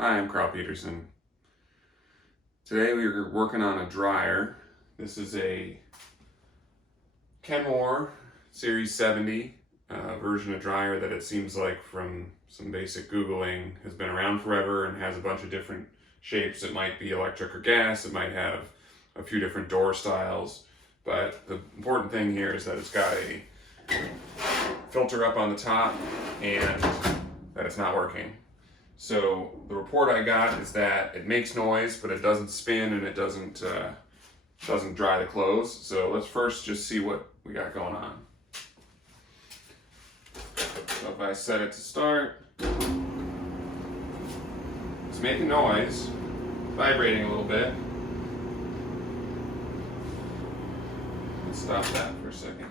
Hi, I'm Carl Peterson. Today we are working on a dryer. This is a Kenmore Series 70 version of dryer that it seems like from some basic Googling has been around forever and has a bunch of different shapes. It might be electric or gas, it might have a few different door styles, but the important thing here is that it's got a filter up on the top and that it's not working. So the report I got is that it makes noise, but it doesn't spin and it doesn't dry the clothes. So let's first just see what we got going on. So if I set it to start, it's making noise, vibrating a little bit. Let's stop that for a second.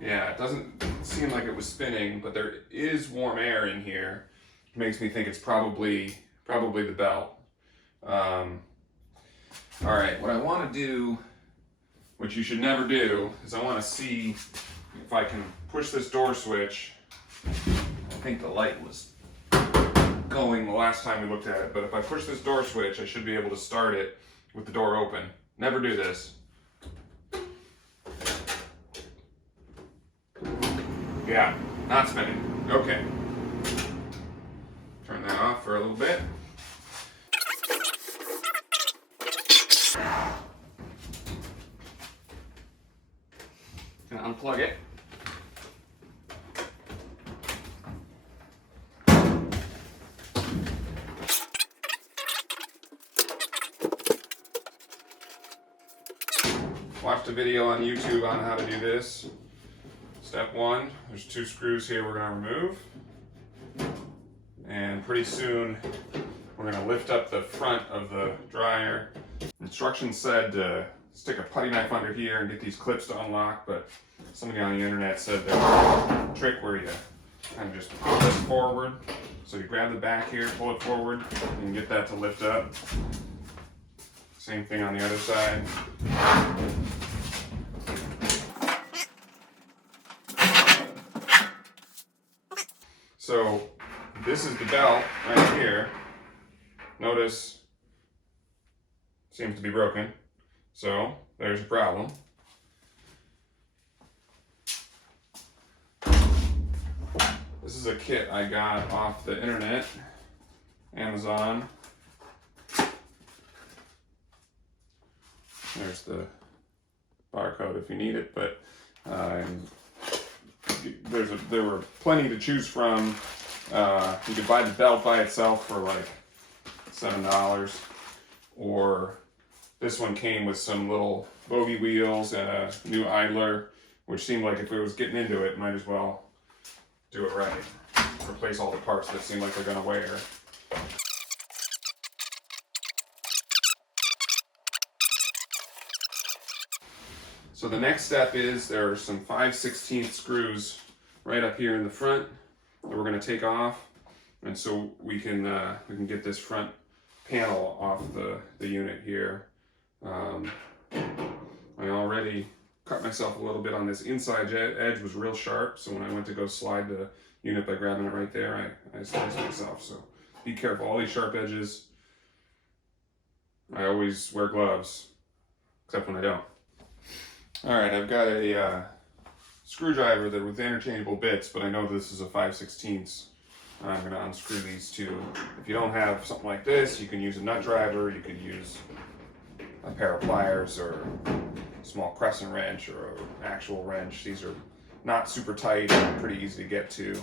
Yeah, it doesn't seem like it was spinning, but there is warm air in here. It makes me think it's probably the belt. All right, what I want to do, which you should never do, is I want to see if I can push this door switch. I think the light was going the last time we looked at it, but if I push this door switch, I should be able to start it with the door open. Never do this. Yeah, not spinning. Okay. Turn that off for a little bit. And unplug it. Watched a video on YouTube on how to do this. Step one, there's 2 screws here we're going to remove. And pretty soon we're going to lift up the front of the dryer. Instructions said to stick a putty knife under here and get these clips to unlock, but somebody on the internet said there's a trick where you kind of just pull this forward. So you grab the back here, pull it forward, and get that to lift up. Same thing on the other side. So this is the belt right here. Notice it seems to be broken. So there's a problem. This is a kit I got off the internet, Amazon. There's the barcode if you need it, but there were plenty to choose from. You could buy the belt by itself for like $7, or this one came with some little bogey wheels and a new idler, which seemed like if it was getting into it, might as well do it right. Replace all the parts that seem like they're gonna wear. So the next step is there are some 5/16 screws right up here in the front that we're going to take off, and so we can get this front panel off the unit here. I already cut myself a little bit on this inside edge, was real sharp, so when I went to go slide the unit by grabbing it right there, I sliced myself. So be careful, all these sharp edges. I always wear gloves, except when I don't. Alright, I've got a screwdriver that with interchangeable bits, but I know this is a 5/16. I'm going to unscrew these two. If you don't have something like this, you can use a nut driver, you could use a pair of pliers or a small crescent wrench or an actual wrench. These are not super tight and pretty easy to get to.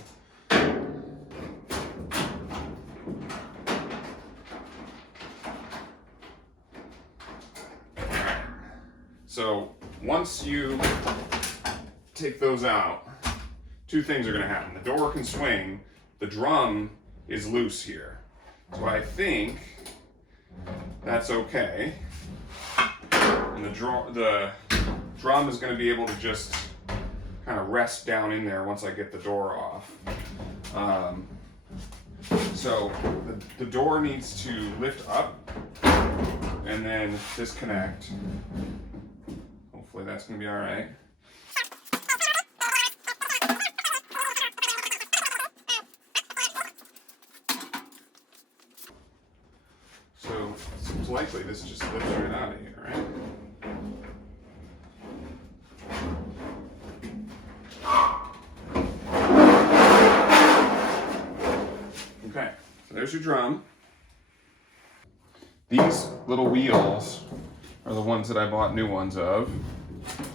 So once you take those out, 2 things are going to happen. The door can swing, the drum is loose here. So I think that's okay. And the drum is going to be able to just kind of rest down in there once I get the door off. So the door needs to lift up and then disconnect. Hopefully that's going to be all right. likely this just slips right out of here, right? Okay, so there's your drum. These little wheels are the ones that I bought new ones of.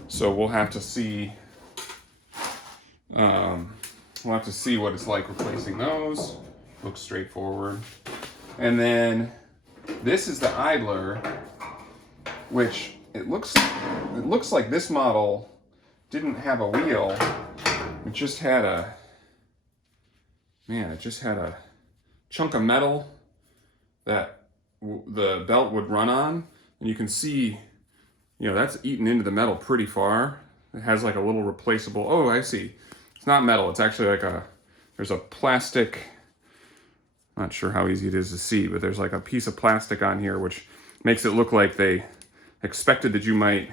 So we'll have to see what it's like replacing those. Looks straightforward. And then this is the idler, which it looks like this model didn't have a wheel. It just had a chunk of metal that the belt would run on, and you can see, that's eaten into the metal pretty far. It has like a little replaceable, oh, I see. It's not metal, it's actually like there's a plastic, not sure how easy it is to see, but there's like a piece of plastic on here which makes it look like they expected that you might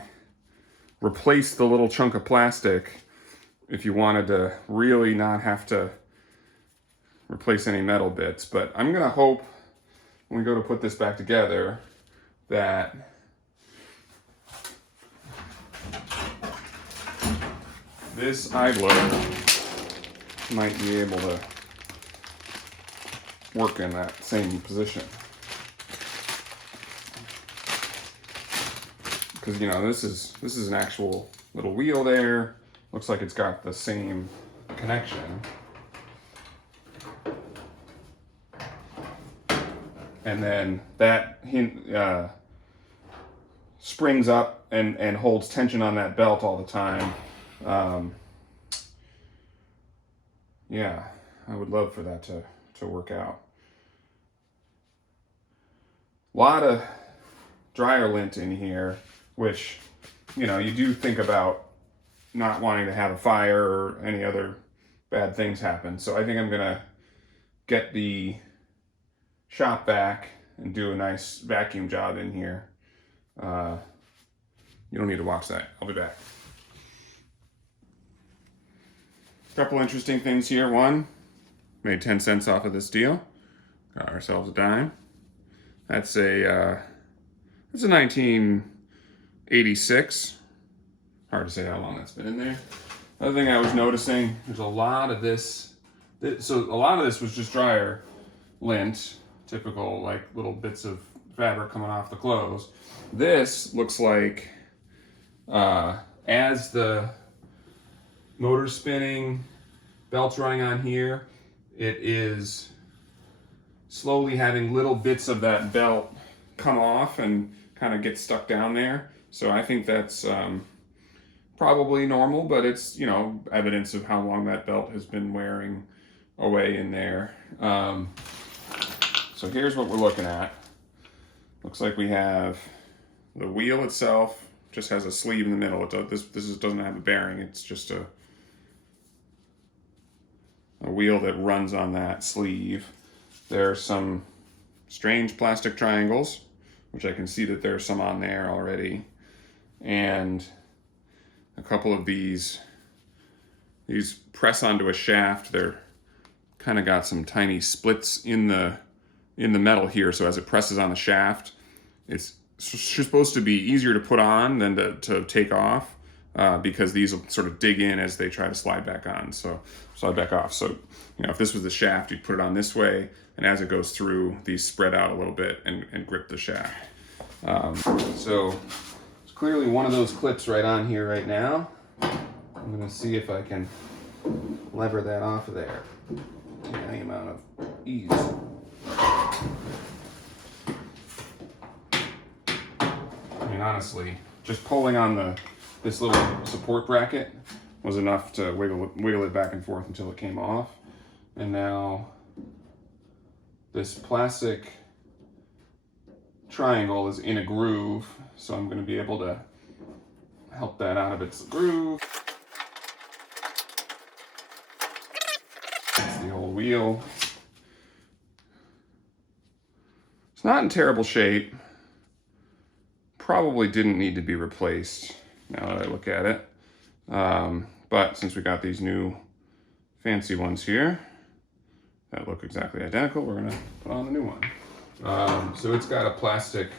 replace the little chunk of plastic if you wanted to really not have to replace any metal bits. But I'm gonna hope when we go to put this back together that this idler might be able to work in that same position. Because this is an actual little wheel there. Looks like it's got the same connection. And then that springs up and holds tension on that belt all the time. Yeah, I would love for that to work out. A lot of dryer lint in here, which, you do think about not wanting to have a fire or any other bad things happen. So I think I'm gonna get the shop vac and do a nice vacuum job in here. You don't need to watch that. I'll be back. Couple interesting things here. One, made 10 cents off of this deal. Got ourselves a dime. That's a 1986. Hard to say how long that's been in there. Other thing I was noticing, there's a lot of this. So a lot of this was just dryer lint, typical like little bits of fabric coming off the clothes. This looks like as the motor's spinning, belt's running on here, it is slowly having little bits of that belt come off and kind of get stuck down there. So I think that's probably normal, but it's, evidence of how long that belt has been wearing away in there. So here's what we're looking at. Looks like we have the wheel itself, just has a sleeve in the middle. This doesn't have a bearing, it's just a wheel that runs on that sleeve. There are some strange plastic triangles, which I can see that there's some on there already. And a couple of these press onto a shaft. They're kind of got some tiny splits in the metal here. So as it presses on the shaft, it's supposed to be easier to put on than to take off, because these will sort of dig in as they try to slide back on. So slide back off. So, if this was the shaft, you'd put it on this way, and as it goes through, these spread out a little bit and grip the shaft. So there's clearly one of those clips right on here right now. I'm gonna see if I can lever that off of there with any amount of ease. I mean, honestly, just pulling on this little support bracket was enough to wiggle it back and forth until it came off. And now this plastic triangle is in a groove, so I'm going to be able to help that out of its groove. That's the old wheel. It's not in terrible shape. Probably didn't need to be replaced now that I look at it. But since we got these new fancy ones here that look exactly identical, we're gonna put on the new one. So it's got a plastic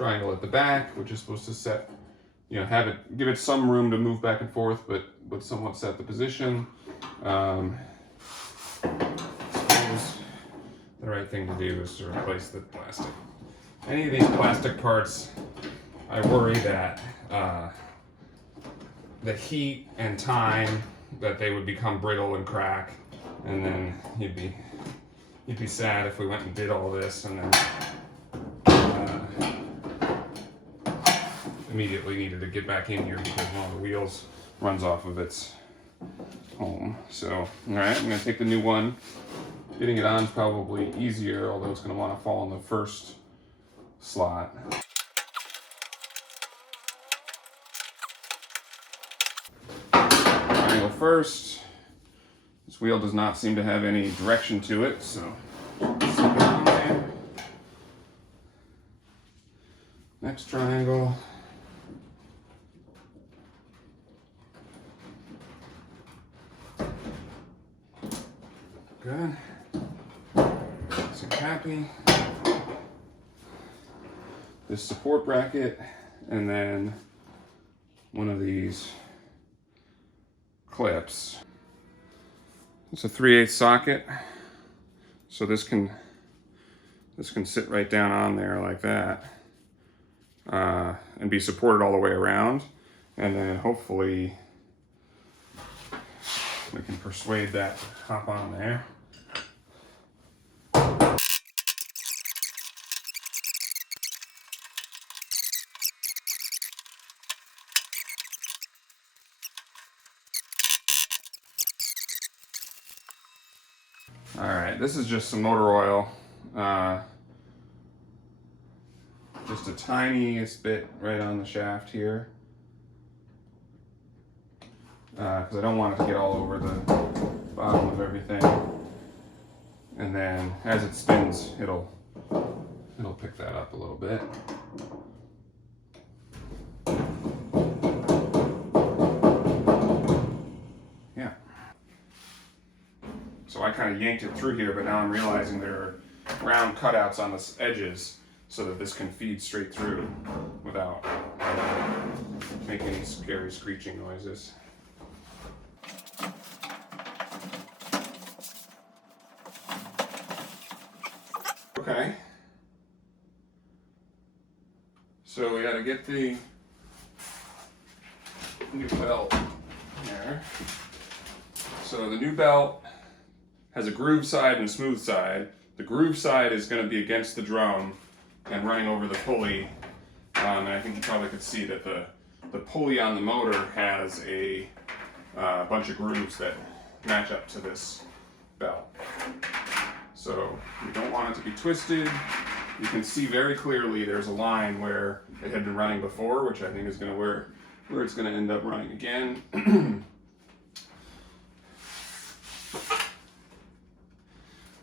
triangle at the back, which is supposed to set, have it, give it some room to move back and forth, but somewhat set the position. Suppose the right thing to do is to replace the plastic. Any of these plastic parts, I worry that the heat and time that they would become brittle and crack, and then you'd be sad if we went and did all this and then immediately needed to get back in here because one of the wheels runs off of its home. So, all right, I'm gonna take the new one. Getting it on is probably easier, although it's gonna wanna fall in the first slot. Triangle first. This wheel does not seem to have any direction to it, so slip it on there. Next triangle. Good. So happy. This support bracket, and then one of these clips. It's a 3/8 socket, so this can sit right down on there like that, and be supported all the way around, and then hopefully we can persuade that to hop on there. All right, this is just some motor oil. Just a tiniest bit right on the shaft here. Because I don't want it to get all over the bottom of everything. And then as it spins, it'll pick that up a little bit. Yeah. So I kind of yanked it through here, but now I'm realizing there are round cutouts on the edges so that this can feed straight through without making any scary screeching noises. Okay. So we got to get the new belt there. So the new belt has a groove side and a smooth side. The groove side is going to be against the drum and running over the pulley. And I think you probably could see that the pulley on the motor has a bunch of grooves that match up to this belt. So you don't want it to be twisted. You can see very clearly there's a line where it had been running before, which I think is going to where it's going to end up running again.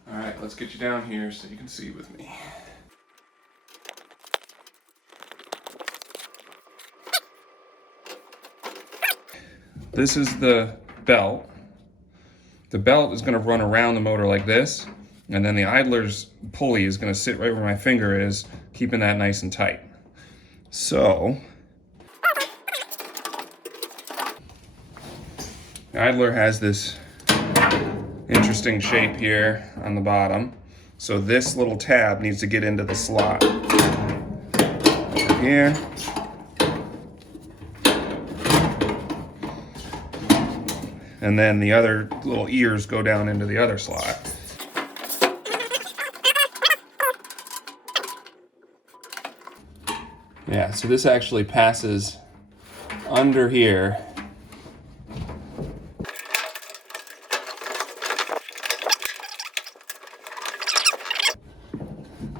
All right, let's get you down here so you can see with me. This is the belt. The belt is going to run around the motor like this, and then the idler's pulley is going to sit right where my finger is, keeping that nice and tight. So, the idler has this interesting shape here on the bottom. So this little tab needs to get into the slot over here. And then the other little ears go down into the other slot. Yeah, so this actually passes under here.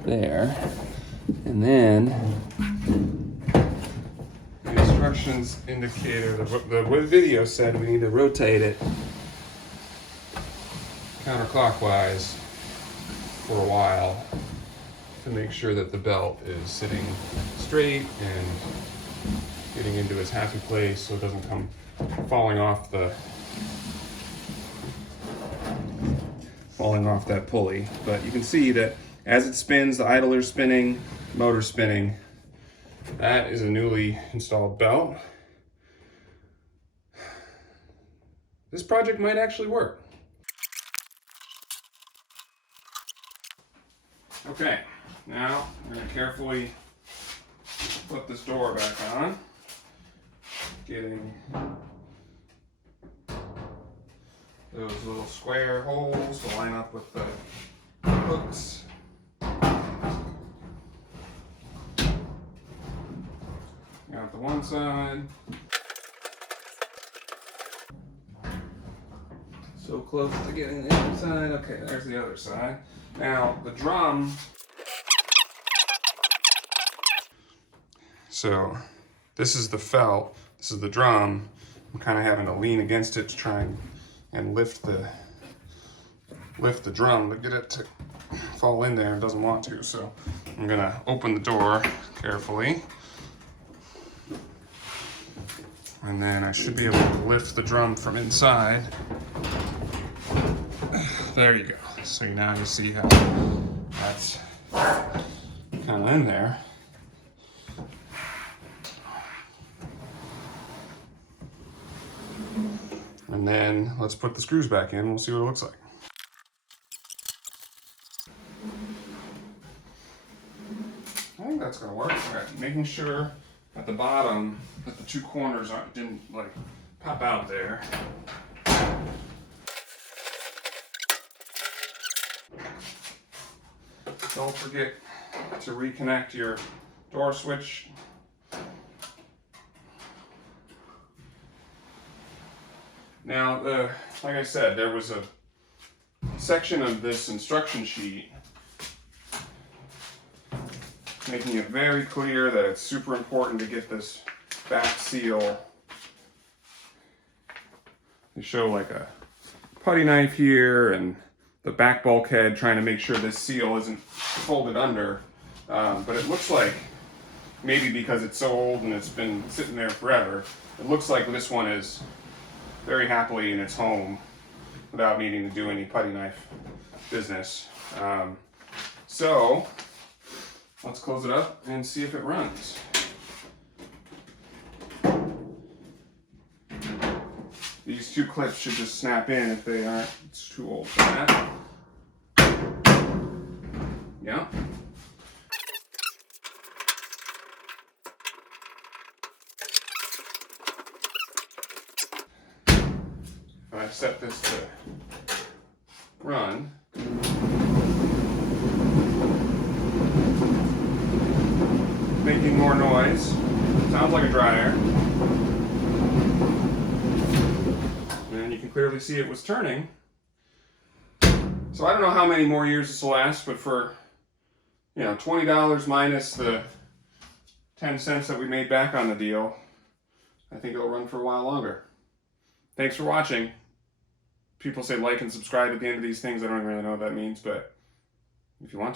There. And then the instructions indicator, the video said we need to rotate it counterclockwise for a while to make sure that the belt is sitting straight and getting into its happy place so it doesn't come falling off that pulley. But you can see that as it spins, the idler's spinning, motor's spinning, That is a newly installed belt. This project might actually work. Okay, now I'm going to carefully put this door back on, getting those little square holes to line up with the hooks. Got the one side. So close to getting the other side. Okay, there's the other side. Now, the drum. So, this is the felt. This is the drum. I'm kind of having to lean against it to try and lift the drum to get it to fall in there. It doesn't want to, so I'm gonna open the door carefully. And then I should be able to lift the drum from inside. There you go. So now you see how that's kind of in there. And then let's put the screws back in. We'll see what it looks like. I think that's gonna work. Okay, making sure at the bottom that the two corners didn't like pop out there. Don't forget to reconnect your door switch. Now, like I said, there was a section of this instruction sheet making it very clear that it's super important to get this back seal. They show like a putty knife here and the back bulkhead, trying to make sure this seal isn't folded under. But it looks like, maybe because it's so old and it's been sitting there forever, it looks like this one is very happily in its home without needing to do any putty knife business. So let's close it up and see if it runs. These two clips should just snap in if they aren't. It's too old for that. Yeah. If I set this to run, making more noise. Sounds like a dryer. And you can clearly see it was turning. So I don't know how many more years this will last, but for, you know, $20 minus the 10 cents that we made back on the deal, I think it'll run for a while longer. Thanks for watching. People say like and subscribe at the end of these things. I don't really know what that means, but if you want to.